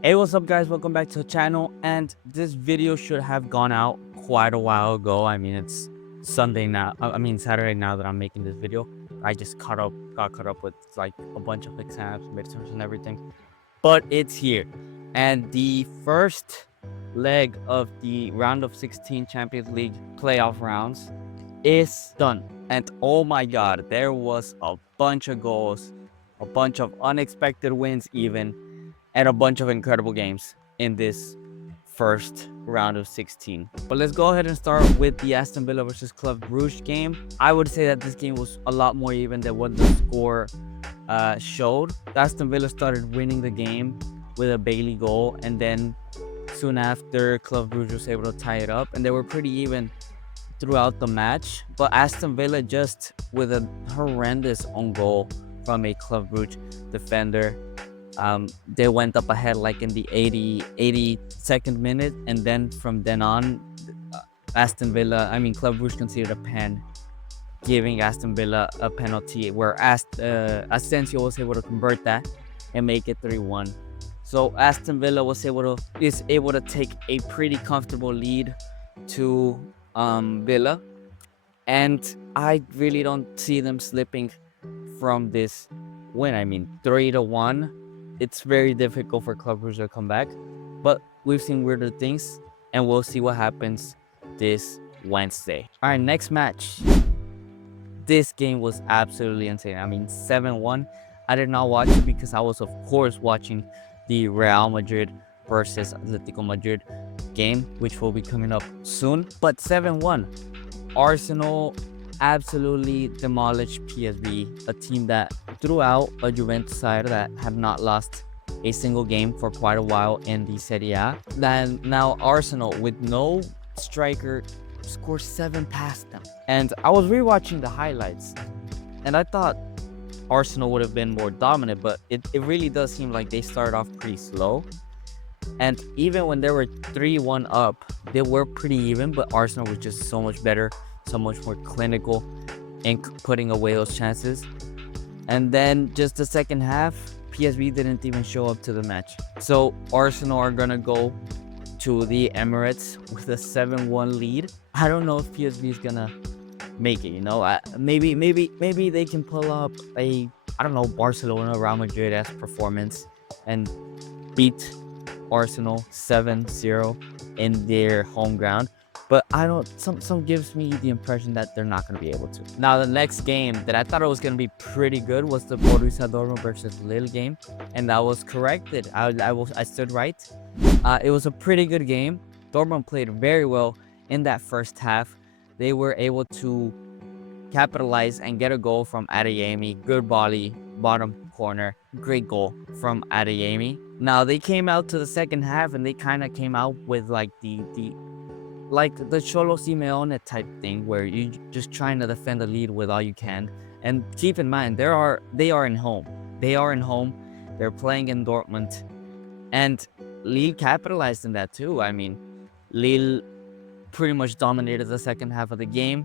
Hey, what's up guys, welcome back to the channel. And this video should have gone out quite a while ago. I mean, it's Sunday now, Saturday now that I'm making this video. I just got caught up with like a bunch of exams, midterms and everything, but it's here. And the first leg of the round of 16 Champions League playoff rounds is done. And oh my god, there was a bunch of goals, a bunch of unexpected wins even, and a bunch of incredible games in this first round of 16. But let's go ahead and start with the Aston Villa versus Club Brugge game. I would say that this game was a lot more even than what the score showed. Aston Villa started winning the game with a Bailey goal, and then soon after, Club Brugge was able to tie it up, and they were pretty even throughout the match. But Aston Villa, just with a horrendous own goal from a Club Brugge defender, they went up ahead like in the 82nd minute, and then from then on, Club Brugge conceded a pen, giving Aston Villa a penalty where Asensio was able to convert that and make it 3-1. So Aston Villa is able to take a pretty comfortable lead to Villa, and I really don't see them slipping from this win. I mean, 3-1. It's very difficult for Club Brugge to come back, but we've seen weirder things, and we'll see what happens this Wednesday. All right, next match. This game was absolutely insane. I mean, 7-1. I did not watch it because I was, of course, watching the Real Madrid versus Atletico Madrid game, which will be coming up soon. But 7-1. Arsenal absolutely demolished PSV, a team that threw out a Juventus side that had not lost a single game for quite a while in the Serie A. Then now Arsenal, with no striker, scored 7 past them. And I was rewatching the highlights, and I thought Arsenal would have been more dominant, but it really does seem like they started off pretty slow. And even when they were 3-1 up, they were pretty even, but Arsenal was just so much better, so much more clinical in putting away those chances. And then just the second half, PSV didn't even show up to the match. So Arsenal are gonna go to the Emirates with a 7-1 lead. I don't know if PSV is gonna make it, you know. Maybe they can pull up a, I don't know, Barcelona, Real Madrid-esque performance and beat Arsenal 7-0 in their home ground. But some gives me the impression that they're not going to be able to. Now, the next game that I thought it was going to be pretty good was the Borussia Dortmund versus Lille game, and that was corrected. I stood right. It was a pretty good game. Dortmund played very well in that first half. They were able to capitalize and get a goal from Adeyemi. Good volley, bottom corner, great goal from Adeyemi. Now, they came out to the second half, and they kind of came out with like the Cholo Simeone type thing, where you just trying to defend the lead with all you can. And keep in mind, they are in home. They're playing in Dortmund, and Lille capitalized in that too. I mean, Lille pretty much dominated the second half of the game,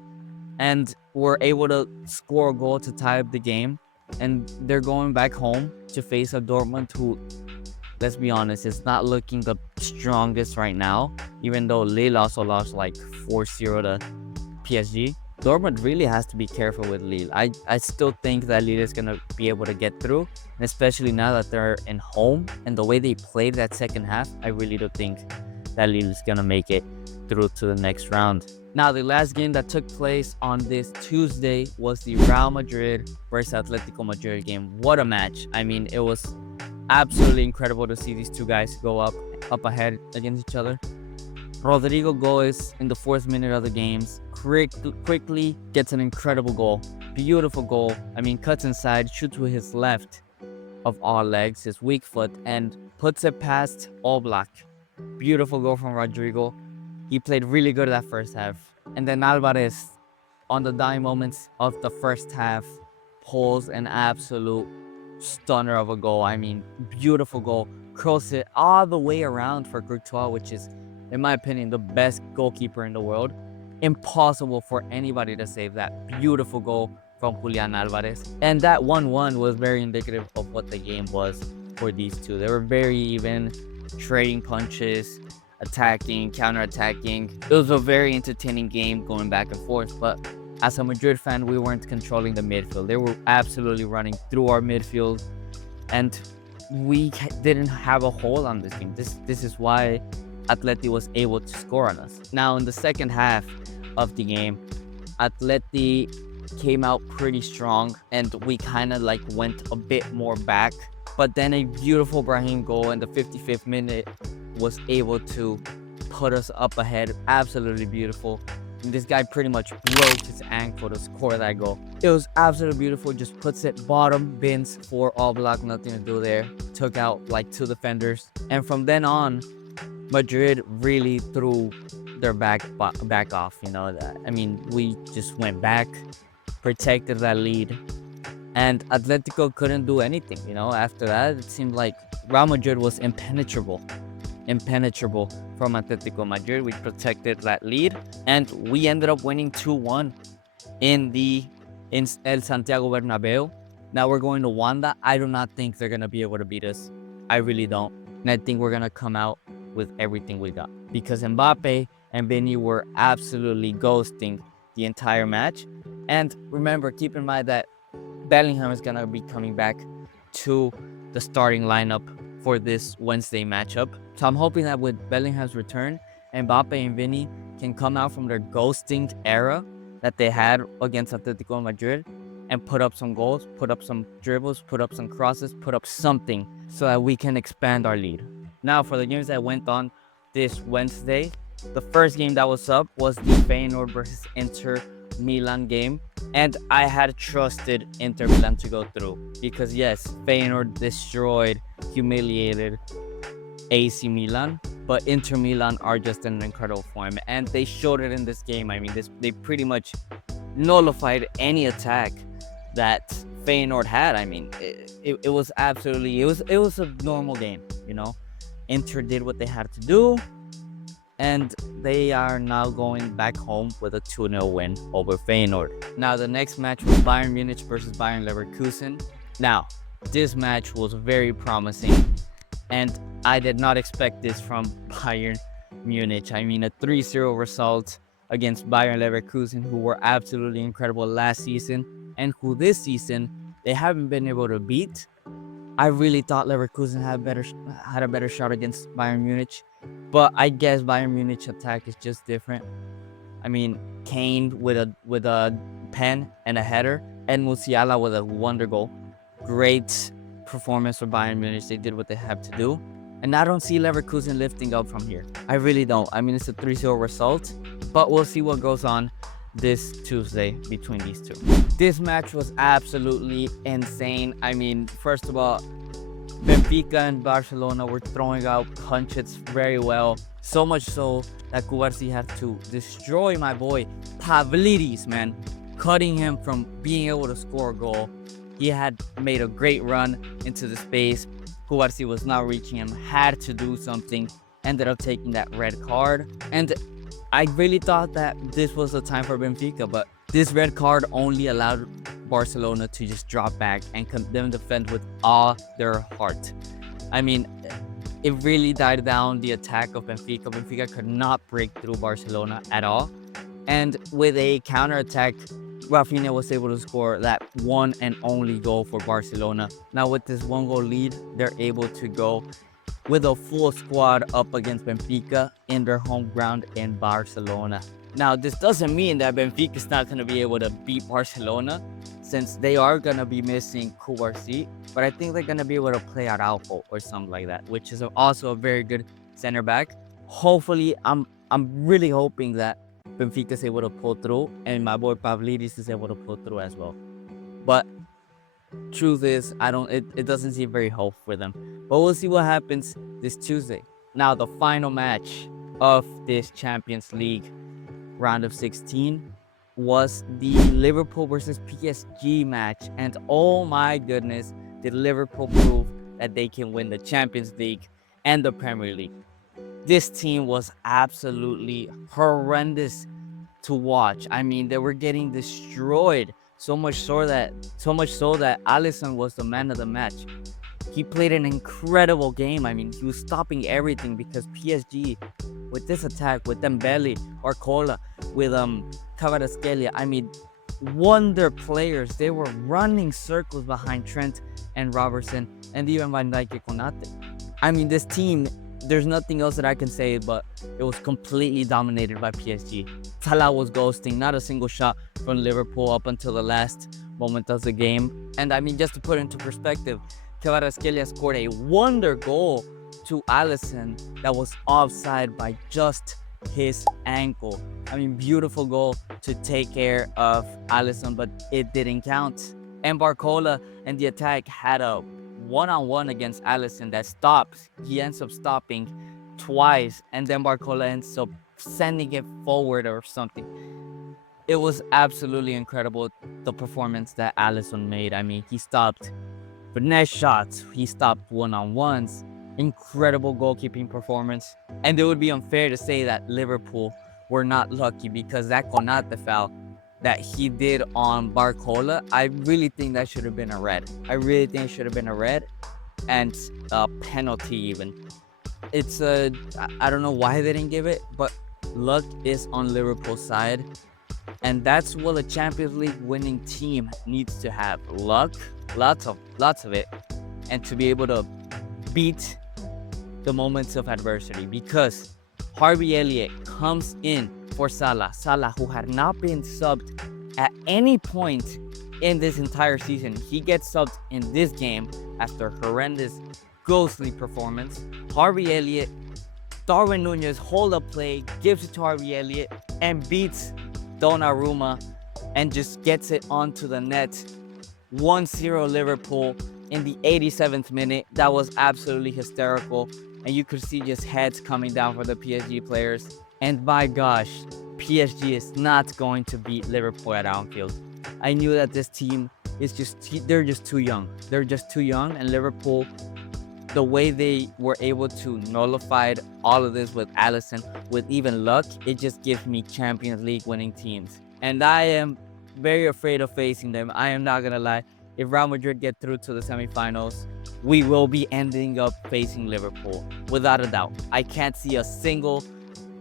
and were able to score a goal to tie up the game. And they're going back home to face a Dortmund who, let's be honest, it's not looking the strongest right now, even though Lille also lost like 4-0 to PSG. Dortmund really has to be careful with Lille. I still think that Lille is going to be able to get through, especially now that they're in home, and the way they played that second half, I really do think that Lille is going to make it through to the next round. Now, the last game that took place on this Tuesday was the Real Madrid versus Atletico Madrid game. What a match. I mean, it was absolutely incredible to see these two guys go up ahead against each other. Rodrigo Goes in the 4th minute of the games quickly gets an incredible goal, beautiful goal. I mean, cuts inside, shoots with his left of all legs, his weak foot, and puts it past Oblak. Beautiful goal from Rodrigo. He played really good that first half. And then Alvarez, on the dying moments of the first half, pulls an absolute stunner of a goal. I mean, beautiful goal. Curls it all the way around for Courtois, which is, in my opinion, the best goalkeeper in the world. Impossible for anybody to save that. Beautiful goal from Julian Alvarez. And that 1-1 was very indicative of what the game was for these two. They were very even. trading punches, attacking, counter-attacking. It was a very entertaining game going back and forth, but as a Madrid fan, we weren't controlling the midfield. They were absolutely running through our midfield, and we didn't have a hold on this game. This is why Atleti was able to score on us. Now, in the second half of the game, Atleti came out pretty strong, and we kind of like went a bit more back. But then a beautiful Brahim goal in the 55th minute was able to put us up ahead. Absolutely beautiful. And this guy pretty much broke his ankle to score that goal. It was absolutely beautiful. Just puts it bottom bins for all block, nothing to do there. Took out like 2 defenders. And from then on, Madrid really threw their back off, you know. I mean, we just went back, protected that lead, and Atletico couldn't do anything, you know. After that, it seemed like Real Madrid was impenetrable from Atletico Madrid. We protected that lead, and we ended up winning 2-1 in El Santiago Bernabeu. Now we're going to Wanda. I do not think they're gonna be able to beat us. I really don't. And I think we're gonna come out with everything we got, because Mbappe and Vini were absolutely ghosting the entire match. And remember, keep in mind that Bellingham is gonna be coming back to the starting lineup for this Wednesday matchup. So I'm hoping that with Bellingham's return, Mbappe and Vini can come out from their ghosting era that they had against Atletico Madrid and put up some goals, put up some dribbles, put up some crosses, put up something so that we can expand our lead. Now, for the games that went on this Wednesday, the first game that was up was the Feyenoord versus Inter Milan game, and I had trusted Inter Milan to go through because yes, Feyenoord destroyed, humiliated AC Milan, but Inter Milan are just in an incredible form, and they showed it in this game. I mean, they pretty much nullified any attack that Feyenoord had. I mean, it was absolutely, it was a normal game, you know. Inter did what they had to do, and they are now going back home with a 2-0 win over Feyenoord. Now, the next match was Bayern Munich versus Bayern Leverkusen. Now, this match was very promising, and I did not expect this from Bayern Munich. I mean, a 3-0 result against Bayern Leverkusen, who were absolutely incredible last season, and who this season they haven't been able to beat. I really thought Leverkusen had a better shot against Bayern Munich, but I guess Bayern Munich attack is just different. I mean, Kane with a pen and a header, and Musiala with a wonder goal. Great performance for Bayern Munich. They did what they have to do, and I don't see Leverkusen lifting up from here. I really don't. I mean, it's a 3-0 result, but we'll see what goes on this Tuesday between these two. This match was absolutely insane. I mean, first of all, Benfica and Barcelona were throwing out punches very well. So much so that Cubarsí had to destroy my boy Pavlidis, man, cutting him from being able to score a goal. He had made a great run into the space. Cubarsí was not reaching him, had to do something, ended up taking that red card. And I really thought that this was the time for Benfica, but this red card only allowed Barcelona to just drop back and them defend with all their heart. I mean, it really died down the attack of Benfica. Benfica could not break through Barcelona at all. And with a counter-attack, Rafinha was able to score that one and only goal for Barcelona. Now with this 1-goal lead, they're able to go with a full squad up against Benfica in their home ground in Barcelona. Now, this doesn't mean that Benfica is not going to be able to beat Barcelona, since they are going to be missing Cubarsí, but I think they're going to be able to play Araujo or something like that, which is also a very good center back. Hopefully, I'm really hoping that Benfica is able to pull through, and my boy Pavlidis is able to pull through as well. But truth is, it doesn't seem very hopeful for them. But we'll see what happens this Tuesday. Now, the final match of this Champions League round of 16 was the Liverpool versus PSG match. And oh my goodness, did Liverpool prove that they can win the Champions League and the Premier League. This team was absolutely horrendous to watch. I mean, they were getting destroyed. So much so that Alisson was the man of the match. he played an incredible game. I mean, he was stopping everything because PSG, with this attack, with Dembele, Barcola, with Kvaratskhelia, I mean, wonder players. They were running circles behind Trent and Robertson and even Van Dijk and Konate. I mean, this team, there's nothing else that I can say, but it was completely dominated by PSG. Salah was ghosting, not a single shot from Liverpool up until the last moment of the game. And I mean, just to put into perspective, Kvaratskhelia scored a wonder goal to Alisson that was offside by just his ankle. I mean, beautiful goal to take care of Alisson, but it didn't count. And Barcola and the attack had a one-on-one against Alisson that stops. He ends up stopping twice, and then Barcola ends up sending it forward or something. It was absolutely incredible, the performance that Alisson made. I mean, he stopped finesse shots, he stopped one-on-ones, incredible goalkeeping performance. And it would be unfair to say that Liverpool were not lucky, because that Konate foul that he did on Barcola, I really think that should have been a red. I really think it should have been a red and a penalty even. It's I don't know why they didn't give it, but luck is on Liverpool's side. And that's what a Champions League winning team needs to have. Luck, lots of it, and to be able to beat the moments of adversity. Because Harvey Elliott comes in for Salah, who had not been subbed at any point in this entire season. He gets subbed in this game after horrendous, ghostly performance. Harvey Elliott, Darwin Nunez hold up play, gives it to Harvey Elliott, and beats Donnarumma and just gets it onto the net. 1-0 Liverpool in the 87th minute. That was absolutely hysterical, and you could see just heads coming down for the PSG players. And my gosh, PSG is not going to beat Liverpool at Anfield. I knew that this team is they're just too young. They're just too young, and Liverpool, the way they were able to nullify all of this with Alisson, with even luck, it just gives me Champions League winning teams. And I am very afraid of facing them. I am not gonna lie. If Real Madrid get through to the semifinals, we will be ending up facing Liverpool, without a doubt. I can't see a single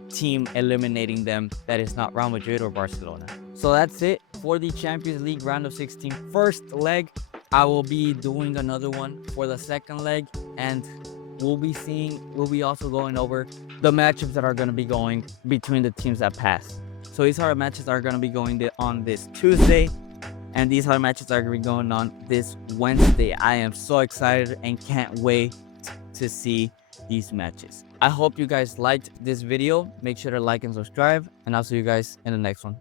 team eliminating them that is not Real Madrid or Barcelona. So that's it for the Champions League round of 16 first leg. I will be doing another one for the second leg, and we'll be also going over the matchups that are going to be going between the teams that pass. So these are the matches that are going to be going on this Tuesday, and these are the matches that are going to be going on this Wednesday. I am so excited and can't wait to see these matches. I hope you guys liked this video. Make sure to like and subscribe, and I'll see you guys in the next one.